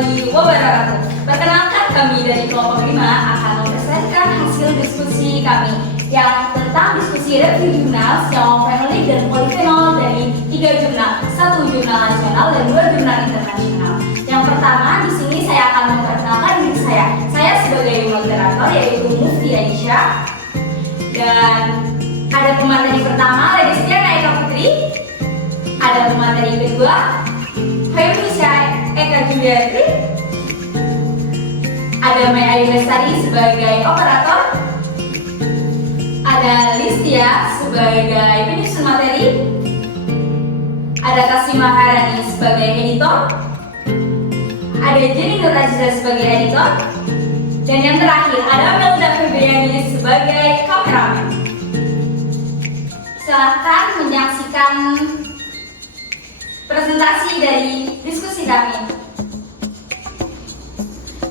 warahmatullahi wabarakatuh. Perkenalkan, kami dari kelompok 5 akan mempresentasikan hasil diskusi kami yang tentang diskusi review jurnal senyawa fenolik dan polifenol dari 3 jurnal, 1 jurnal nasional dan 2 jurnal internasional. Yang pertama, di sini saya akan memperkenalkan diri saya. Saya sebagai moderator yaitu Mufti Aisyah, dan ada pemateri pertama Lady Setiana Eka Putri, ada pemateri kedua Hayunisha Eka Juliatri, ada Mai Ayu Lestari sebagai operator, ada Listia sebagai penyusun materi, ada Kasih Maharani sebagai editor, ada Jenny Nur Aziza sebagai editor, dan yang terakhir ada Melda Febriani sebagai kameramen. Silakan menyaksikan presentasi dari diskusi kami.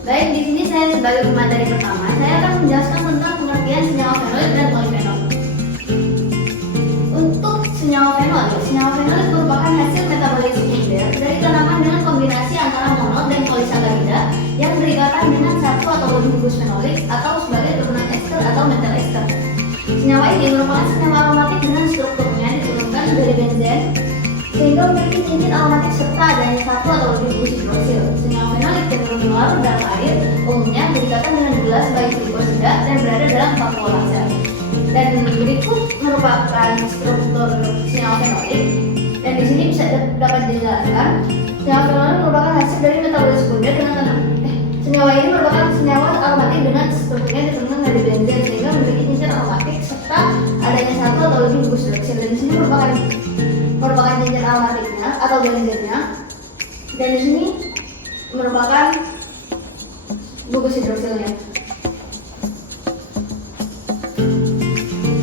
Baik, di sini saya sebagai pemateri pertama, saya akan menjelaskan tentang pengertian senyawa fenolik dan polifenol. Untuk senyawa fenolik merupakan hasil metabolik sekunder dari tanaman dengan kombinasi antara mono dan polisakarida yang berikatan dengan satu atau lebih gugus fenolik atau sebagai turunan ester atau metal ester. Senyawa ini merupakan senyawa aromatik dengan strukturnya diturunkan dari benzen sehingga memiliki cincin aromatik serta adanya satu atau lebih gugus hidroksil. Senyawa fenolik cenderung larut dalam air, umumnya berikatan dengan gelas baik glikosida dan berada dalam vakuolase. Dan berikut merupakan struktur senyawa fenolik, dan di sini bisa dapat dijelaskan senyawa fenolik merupakan hasil dari metabolisme sekunder dengan senyawa ini merupakan senyawa aromatik dengan strukturnya diturunkan dari benzen sehingga memiliki cincin aromatik serta adanya satu atau lebih gugus hidroksil. Dan di sini merupakan cincin aromatiknya atau benzennya, dan di sini merupakan gugus hidroksilnya.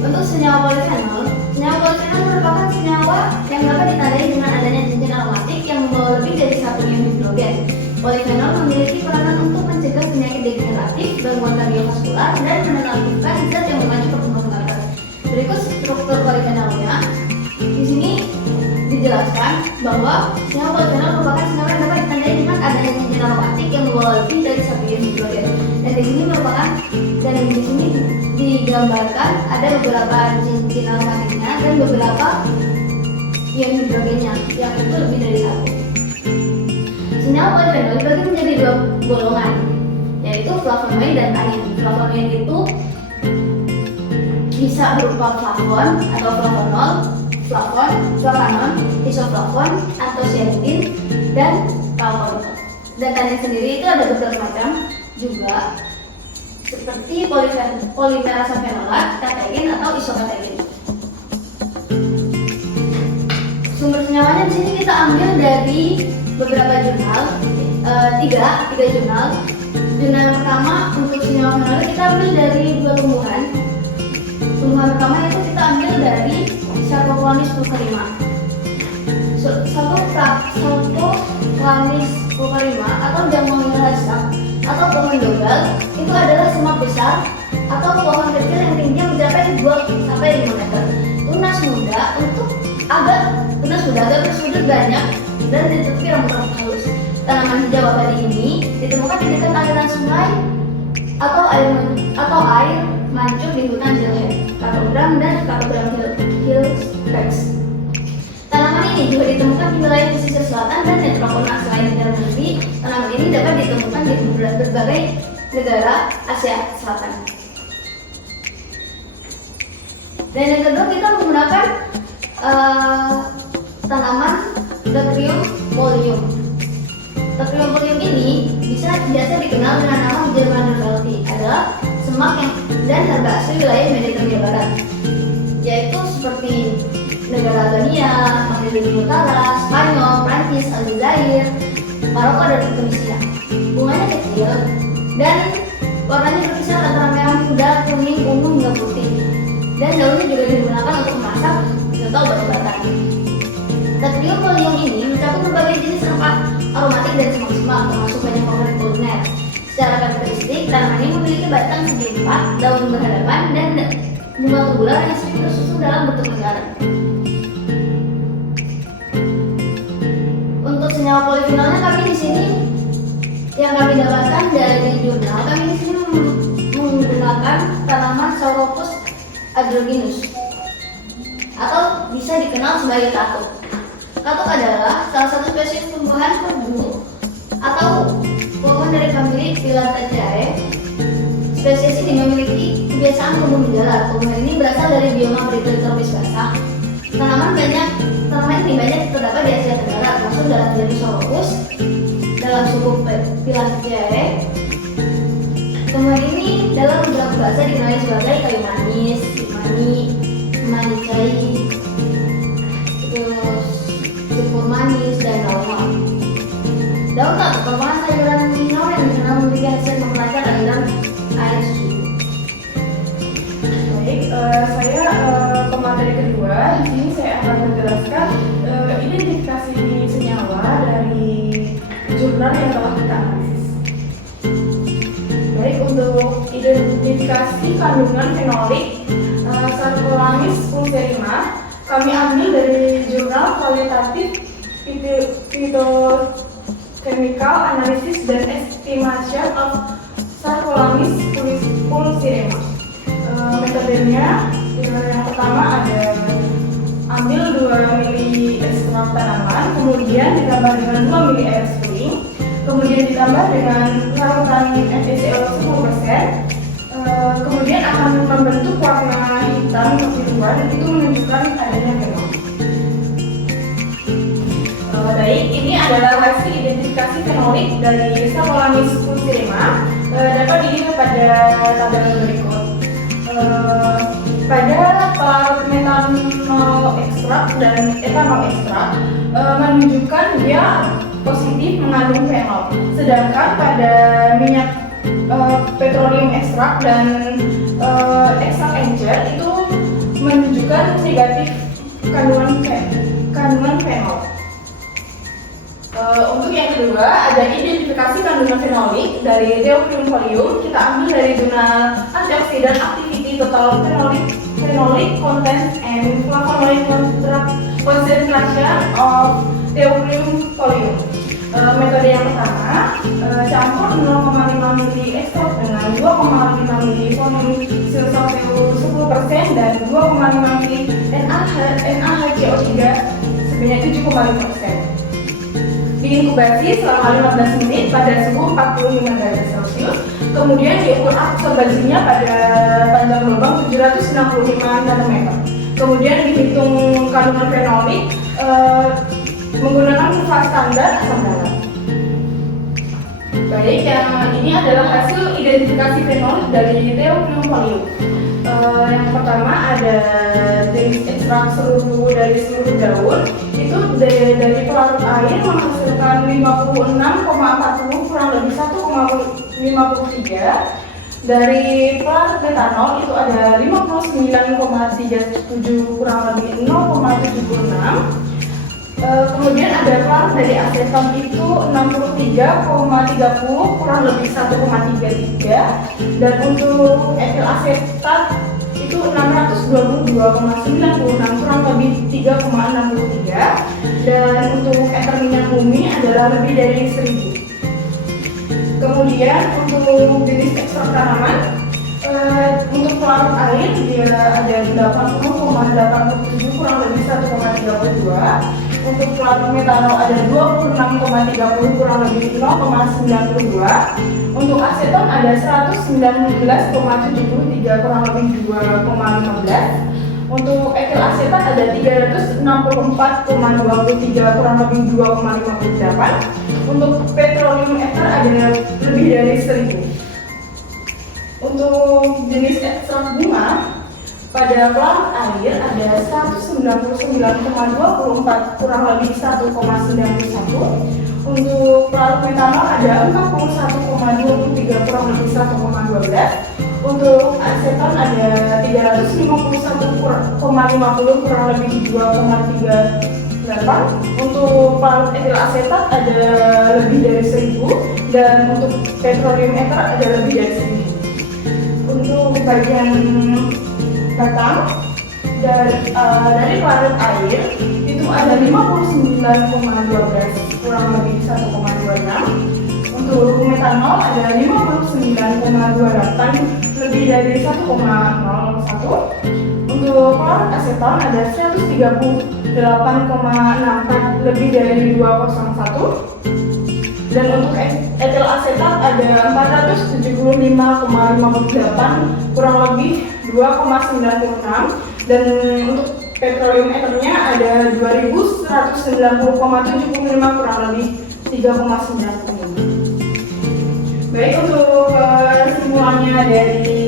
Untuk senyawa polifenol merupakan senyawa yang dapat ditandai dengan adanya cincin aromatik yang membawa lebih dari satu ion hidrogen. Polifenol memiliki peranan untuk mencegah penyakit degeneratif, gangguan kardiovaskular, dan menonaktifkan zat yang memacu pertumbuhan kanker. Berikut struktur polifenolnya. Di sini dijelaskan bahwa senyawa polifenol merupakan senyawa yang dapat ditandai dengan adanya cincin aromatik yang membawa lebih dari satu ion hidrogen. Dan di sini digambarkan ada beberapa cincin aromatiknya dan beberapa ion hidrogennya yang itu lebih dari satu. Senyawa polifenol dibagi menjadi 2 golongan, yaitu flavonoid dan tanin. Flavonoid itu bisa berupa flavon atau flavonol, flavonon, isoflavon, antosianin, dan tautonol. Dan tanin sendiri itu ada beberapa macam juga, seperti polimerasa fenolat, katein, atau isokatein. Sumber senyawanya di sini kita ambil dari beberapa jurnal, tiga jurnal. Jurnal yang pertama untuk senyawa fenolik kita ambil dari 2 tumbuhan. Tumbuhan pertama itu kita ambil dari Sarcoplonis pulcherrima. Sarcoplonis pulcherrima atau Jamonia hasak atau pohon dogal itu adalah semak besar atau pohon kecil yang tingginya mencapai 2-5 meter. Tunas muda agak bersudut banyak dan ditutupi rambut halus. Tanaman hijau abadi ini ditemukan di dekat aliran sungai atau air mancur di hutan Zilhead, Katogram, dan Katogram Hillsbacks. Tanaman ini juga ditemukan di wilayah pesisir selatan dan metropol. Selain di dalam negeri, tanaman ini dapat ditemukan di berbagai negara Asia Selatan. Dan yang kedua kita menggunakan tanaman Dacryum boleum. Dacryum boleum ini biasa dikenal dengan nama Germander adalah semak dan herba asli wilayah Mediterania Barat, yaitu seperti negara Albania, Makedonia Utara, Spanyol, Prancis, Aljazair, Maroko, dan Tunisia. Bunganya kecil dan warnanya berkisar antara merah muda, kuning, ungu, hingga putih. Dan daunnya juga digunakan untuk memasak atau obat-obatan. Dacryum boleum ini mencakup berbagai jenis rempah aromatik dan semak-semak, termasuk banyak komponen kuliner. Secara karakteristik, tanaman ini memiliki batang segi empat, daun berhadapan, dan bunga tubular yang sering tersusun dalam bentuk lingkaran. Untuk senyawa polifenolnya kami di sini yang kami dapatkan dari jurnal, kami di sini menggunakan tanaman Sauropus androgynus atau bisa dikenal sebagai katuk. Katuk adalah salah satu spesies tumbuhan perdu atau pohon dari famili Phyllantheraceae. Spesies ini memiliki kebiasaan tumbuh menjalar. Tumbuhan ini berasal dari bioma tropis basah. Tanaman ini banyak terdapat di Asia Tenggara, termasuk dalam genus Sauropus, dalam suku Phyllantheraceae. Tumbuhan ini dalam beberapa bahasa dikenali sebagai kayu manis, manicai, terus jepur manis, dan daun. Daun katuk merupakan sayuran minor yang dikenal memiliki hasil memperlancar aliran air susu. Baik, saya pemateri kedua. Di sini saya akan menjelaskan identifikasi senyawa dari jurnal yang telah kita analisis. Baik, untuk identifikasi kandungan fenolik Sarcolamys pulcherrima, kami ambil dari jurnal kualitatif Phytochemical Analysis dan Estimation of Sarcolamys pulcherrima. Metodenya yang pertama ada ambil 2 mili ekstrak tanaman, kemudian ditambah dengan 2 mili air spring, kemudian ditambah dengan larutan FeCO 10%, kemudian akan membentuk warna hitam kebiruan dan itu menunjukkan adanya fenol. Baik, ini adalah hasil identifikasi fenolik dari Sarcolamys pulcherrima. Dapat dilihat pada tabel berikut. Pada pelarut metanol ekstrak dan etanol ekstrak menunjukkan dia positif mengandung fenol, sedangkan pada minyak petroleum ekstrak dan ekstrak encer itu menunjukkan negatif kandungan fenol. Untuk yang kedua ada identifikasi kandungan fenolik dari Theophylum folium. Kita ambil dari jurnal Antioxidant Activity Total Phenolic Content and Flavonoid Concentration of Theophylum folium. Metode yang pertama, campur 0,5 mili ekstrak dengan 2,5 mili volume silsulfur 10% dan 2,5 mili NaHCO3 sebanyak 7,5%. Diinkubasi selama 15 menit pada suhu 45 derajat Celcius. Kemudian diukur absorbasinya pada panjang gelombang 765 nanometer. Kemudian dihitung kandungan fenolik menggunakan kurva standar asam garam. Baik, yang ini adalah hasil identifikasi fenolik dari Theophylum folium. Yang pertama ada jenis ekstrak dari seluruh daun. Itu dari pelarut air menghasilkan 56,40 kurang lebih 1,53. Dari pelarut metanol itu ada 59,37 kurang lebih 0,76. Kemudian ada pelarut dari aseton itu 63,30 kurang lebih 1,33. Dan untuk etil asetat itu 622,96 kurang lebih 3,63. Dan untuk eter minyak bumi adalah lebih dari 1000. Kemudian untuk jenis ekstrak tanaman, untuk pelarut air dia ada 80,87 kurang lebih 1,32. Untuk pelarut metanol ada 26,30 kurang lebih 0,92. Untuk aseton ada 119,73 kurang lebih 2,15. Untuk etil asetat ada 364,23 kurang lebih 2,58. Untuk petroleum ether ada lebih dari 1000. Untuk jenis ekstrak bunga pada pelarut air ada 199,24 kurang lebih 1,91. Untuk pelarut metanol ada 41,23 kurang lebih 1,12. Untuk aseton ada 351,50 kurang lebih 2,38. Untuk pelarut etil asetat ada lebih dari 1000 dan untuk petroleum ether ada lebih dari 1000. Untuk bagian batang dari pelarut air itu ada 59,12 kurang lebih 1,26. Untuk untuk metanol ada 59,28 lebih dari 1,01. Untuk klorat aseton ada 138,64 lebih dari 201. Dan untuk etil asetat ada 475,58 kurang lebih 2,96. Dan untuk petroleum ethernya ada 2190,75 kurang lebih 3,95. Baik, untuk kesimpulannya dari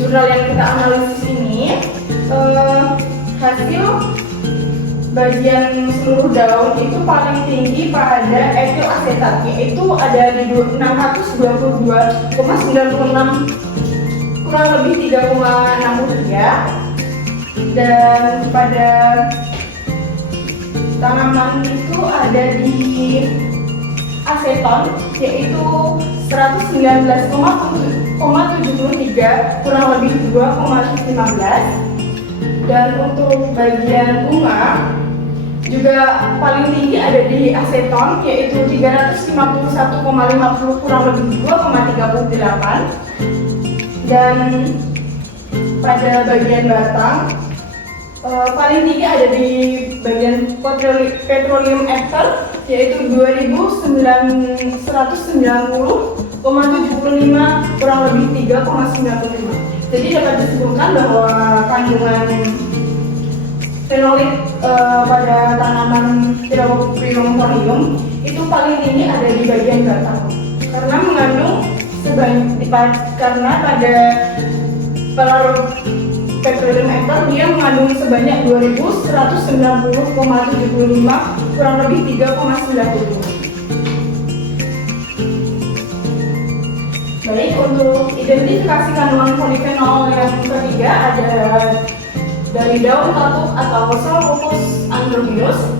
jurnal yang kita analisis ini, hasil bagian seluruh daun itu paling tinggi pada etil asetat, yaitu ada di 622,96 kurang lebih 3,63. Dan pada tanaman itu ada di aseton, yaitu 119,73 kurang lebih 2,15. Dan untuk bagian bunga juga paling tinggi ada di aseton, yaitu 351,50 kurang lebih 2,38. Dan pada bagian batang paling tinggi ada di bagian petroleum ether, yaitu 2190,75 kurang lebih 3,95. Jadi dapat disimpulkan bahwa kandungan fenolik pada tanaman Trilopyrium itu paling tinggi ada di bagian batang, karena mengandung karena pada petroleum ether dia mengandung sebanyak 2190,75 kurang lebih 3,95. Baik, untuk identifikasi kandungan polifenol yang ketiga ada dari daun katuk atau Psalmopus androgynous.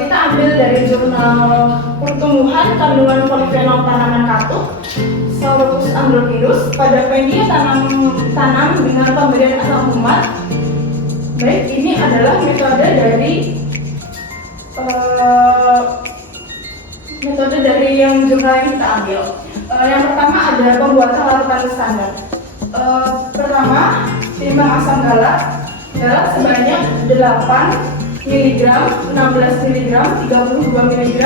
Kita ambil dari jurnal pertumbuhan kandungan polifenol tanaman katuk Psalmopus androgynous pada media tanam dengan pemberian asam fumat. Baik, ini adalah metode dari yang jurnal yang kita ambil. Yang pertama ada pembuatan larutan standar. Pertama, timbang asam galat sebanyak 8 mg, 16 mg, 32 mg,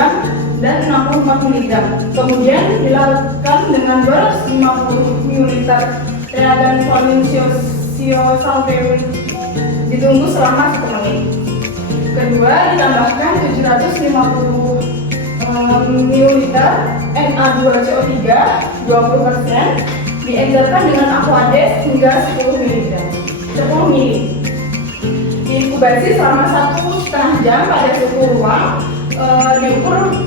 dan 64 mg. Kemudian dilakukan dengan beras 50 ml reagen folium thiosulfate, ditunggu selama 1 menit. Kedua, ditambahkan 750 ml Na2CO3 20%, diencerkan dengan aquades hingga 10 ml. Diinkubasi selama 1,5 jam pada suhu ruang.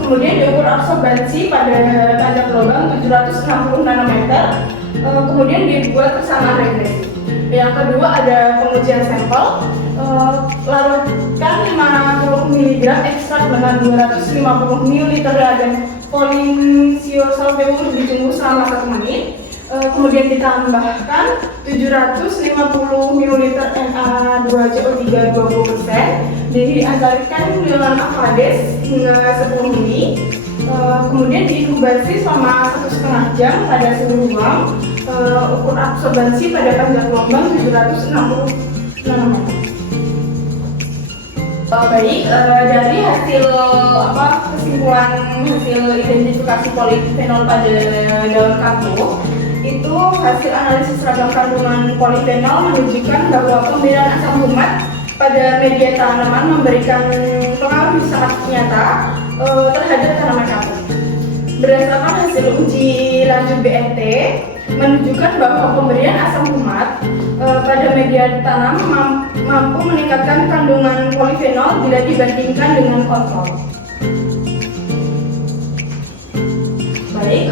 Kemudian diukur absorbensi pada kaca lubang 760 nanometer. Kemudian dibuat persamaan regresi. Yang kedua ada pengujian sampel. Larutkan 50 mg ekstrak dengan 250 ml reagen folium thiosulfate, ditunggu selama 1 menit. Kemudian ditambahkan 750 ml Na2CO3 20%, diantarkan dengan aquades hingga 10 mili. Kemudian diinkubasi selama 1,5 jam pada suhu ruang. Ukur absorbensi pada panjang gelombang 760 nanometer. Baik, dari hasil kesimpulan hasil identifikasi polifenol pada daun katuk, itu hasil analisis seragam kandungan polifenol menunjukkan bahwa pemberian asam fumat pada media tanaman memberikan pengaruh sangat nyata terhadap tanaman katuk. Berdasarkan hasil uji lanjut BMT menunjukkan bahwa pemberian asam fumat pada media tanam mampu meningkatkan kandungan polifenol bila dibandingkan dengan kontrol. Baik,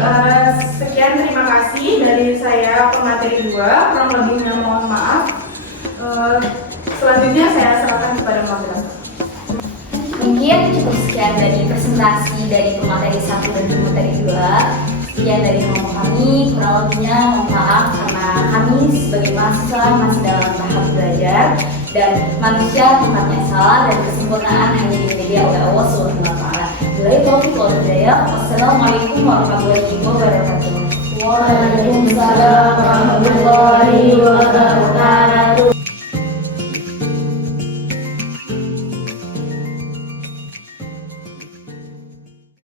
sekian, terima kasih dari saya pemateri 2, kurang lebihnya mohon maaf. Selanjutnya saya serahkan kepada moderator. Mungkin cukup sekian dari presentasi dari pemateri 1 dan pemateri 2. Sekian dari kelompok kami, kurang lebihnya mohon maaf karena kami sebagai mahasiswa masih dalam tahap belajar dan manusia tempatnya salah dan kesempurnaan hanya dimiliki oleh Allah SWT. Bila Wabillahi taufiq wal hidayah. Wassalamualaikum warahmatullahi wabarakatuh. Waalaikumsalam warahmatullahi wabarakatuh.